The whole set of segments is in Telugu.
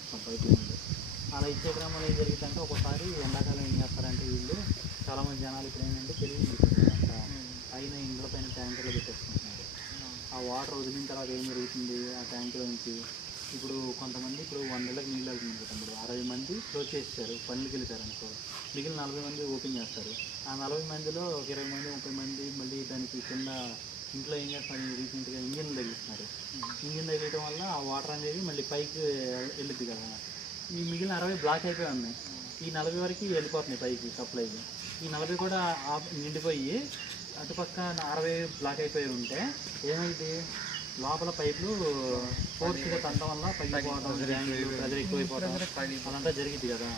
ఇస్తాం పైప్ లైన్ అలా ఇచ్చే క్రమంలో ఏం జరుగుతుందంటే ఒక్కోసారి ఎండాకాలం ఏం చేస్తారంటే వీళ్ళు చాలామంది జనాలు ఇప్పుడు ఏంటంటే పెరిగింది పైన ఇండ్ల పైన ట్యాంకర్లు పెట్టేసుకుంటున్నారు. ఆ వాటర్ వదిలిన తర్వాత ఏం జరుగుతుంది ఆ ట్యాంకులో నుంచి ఇప్పుడు కొంతమంది ఇప్పుడు 100 ఇళ్ళకి నీళ్ళు వెళ్తుంది కదా, ఇప్పుడు 60 మంది క్లోజ్ చేసేసారు, పనులకి వెళ్ళిపోయారు అనుకో, మిగిలిన 40 మంది ఓపెన్ చేస్తారు. ఆ 40 మందిలో ఒక 20 మంది 30 మంది మళ్ళీ దానికి కింద ఇంట్లో ఏం చేస్తున్నారు, రీసెంట్గా ఇంజిన్ తగిలిస్తున్నారు. ఇంజిన్ తగిలటం వల్ల ఆ వాటర్ అనేది మళ్ళీ పైకి వెళ్ళిద్ది కదా, ఈ మిగిలిన 60 బ్లాక్ అయిపోయి ఉన్నాయి. ఈ 40 వరకు వెళ్ళిపోతున్నాయి పైకి సప్లైకి. ఈ 40 కూడా నిండిపోయి అటుపక్క 60 బ్లాక్ అయిపోయి ఉంటే ఏమైంది, లోపల పైపులు ఫోర్స్గా తంటం వల్ల పగిలిపోవడం, ప్రెజర్ ఎక్కువైపోవడం అదంతా జరిగింది కదా.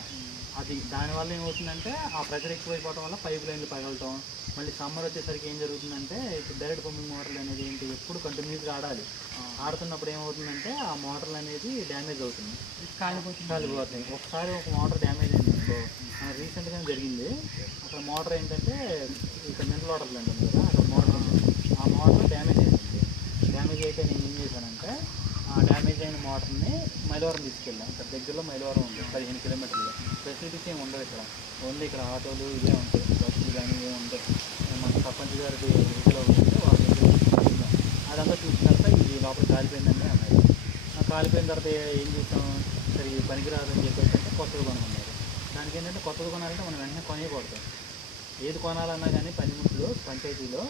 అది దానివల్ల ఏమవుతుందంటే ఆ ప్రెజర్ ఎక్కువైపోవడం వల్ల పైప్ లైన్లు పగలటం. మళ్ళీ సమ్మర్ వచ్చేసరికి ఏం జరుగుతుందంటే ఇప్పుడు డైరెక్ట్ పంపింగ్ మోటార్లు అనేది ఏంటి ఎప్పుడు కంటిన్యూస్గా ఆడాలి. ఆడుతున్నప్పుడు ఏమవుతుందంటే ఆ మోటార్లు అనేది డ్యామేజ్ అవుతుంది, కాలిపోతాయి. ఒకసారి ఒక మోటార్ డ్యామేజ్ అయింది అనుకో, రీసెంట్గా జరిగింది. అక్కడ మోటార్ ఏంటంటే ఇక్కడ మినరల్ వాటర్ ప్లాంట్ ఉంది కదా, అక్కడ మోటార్ ఉంది, ఆ మోటార్ డ్యామేజ్ అయింది. డ్యామేజ్ అయితే నేను ఏం చేశానంటే ఆ డ్యామేజ్ అయిన మోటార్ని మైలవరం తీసుకెళ్ళాను. ఇక్కడ దగ్గరలో మైలవరం ఉంది, 15 కిలోమీటర్లు. ఫెసిలిటీస్ ఏమి ఉండవు ఇక్కడ, ఓన్లీ ఇక్కడ ఆటోలు ఇవే ఉంటాయి, బస్సులు కానీ ఇవే ఉంటాయి. మన సర్పంచ్ గారి ఇంట్లో ఉంటే వాళ్ళ దగ్గర అదంతా చూసిన తర్వాత ఇది లోపల కాలిపోయిందండి అన్నారు. కాలిపోయిన తర్వాత ఏం చేస్తాం, సరే ఇది పనికిరాదని చెప్పేసి అంటే కొత్తగా కొనుక్కున్నారు. దానికి ఏంటంటే కొత్తగా కొనాలంటే మనం వెంటనే కొనేయకూడదు. ఏది కొనాలన్నా కానీ పనిముట్లు పంచాయతీలో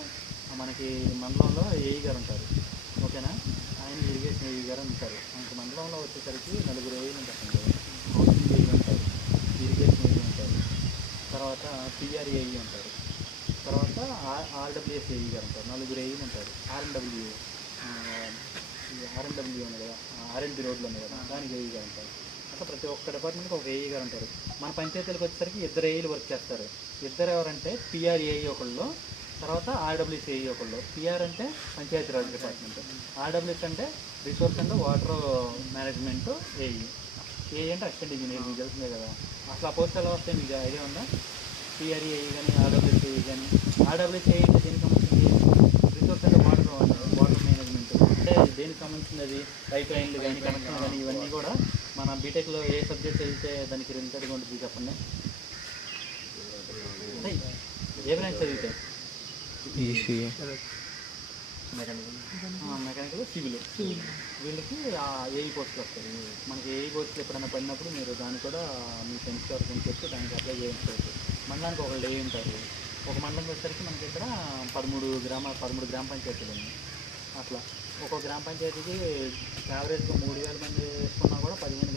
మనకి మండలంలో ఏఈ గారు ఉంటారు, ఓకేనా, ఆయన ఇరిగేషన్ ఏఈ గారు ఉంటారు. మనకి మండలంలో వచ్చేసరికి 4 ఏఈలు ఉంటారు, హౌసింగ్ ఏఈ ఉంటారు, ఇరిగేషన్ ఏఈ ఉంటారు, తర్వాత పిఆర్ ఏఈ ఉంటారు, తర్వాత ఆర్డబ్ల్యూఎస్ ఏఈ గారు ఉంటారు, 4 ఏఈలు ఉంటారు. ఆర్ఎన్డబ్ల్యూ ఉంది కదా, ఆర్ఎన్బి రోడ్లు ఉంది కదా, దానికి ఏఈ గారు ఉంటారు. అట్లా ప్రతి ఒక్క డిపార్ట్మెంట్కి ఒక ఏఈ గారు ఉంటారు. మన పంచాయతీలకు వచ్చేసరికి 2 ఏఈలు వర్క్ చేస్తారు. 2 ఎవరంటే పిఆర్ ఏఈ ఒకళ్ళు, తర్వాత ఆర్డబ్ల్యూఎస్ ఏఈ ఒకళ్ళు. పిఆర్ అంటే పంచాయతీరాజ్ డిపార్ట్మెంట్, ఆర్డబ్ల్యూఎస్ అంటే resource and water management AE, AE అంటే అసిస్టెంట్ ఇంజనీర్, మీకు తెలుస్తుంది కదా. అసలు ఆ పోస్ట్ ఎలా వస్తాయి మీకు ఐడియా ఉందా? పిఆర్ ఏఈ కానీ ఆర్డబ్ల్యూఎస్ ఏఈ కానీ. ఆర్డబ్ల్యూఎస్ ఏఈ అంటే దేనికి సంబంధించింది, రిసోర్స్ అండ్ వాటర్ మేనేజ్మెంట్ అంటే దేనికి సంబంధించింది, అది పైప్ లైన్లు కానీ కనెక్షన్ కానీ ఇవన్నీ కూడా మన బీటెక్లో ఏ సబ్జెక్ట్ చదివితే దానికి రిలేటెడ్గా ఉంటుంది చెప్పండి. అంటే ఏ బ్రాంచ్ చదివితే మెకానికల్ సివిల్ వీళ్ళకి ఏఈ పోస్టులు వస్తాయి. మనకి ఏఈ పోస్టులు ఎప్పుడైనా పడినప్పుడు మీరు దాన్ని కూడా మీ ఫ్రెండ్స్ వరకు చెప్తే దానికి అప్లై చేయించుకోవచ్చు. మండలానికి ఒకళ్ళు ఏఈ ఉంటారు. ఒక మండలం వచ్చేసరికి మనకి ఇక్కడ 13 గ్రామ పంచాయతీలు ఉన్నాయి. అట్లా ఒక్కొక్క గ్రామ పంచాయతీకి యావరేజ్గా 3000 మంది వేసుకున్నా కూడా 15 గ్రామ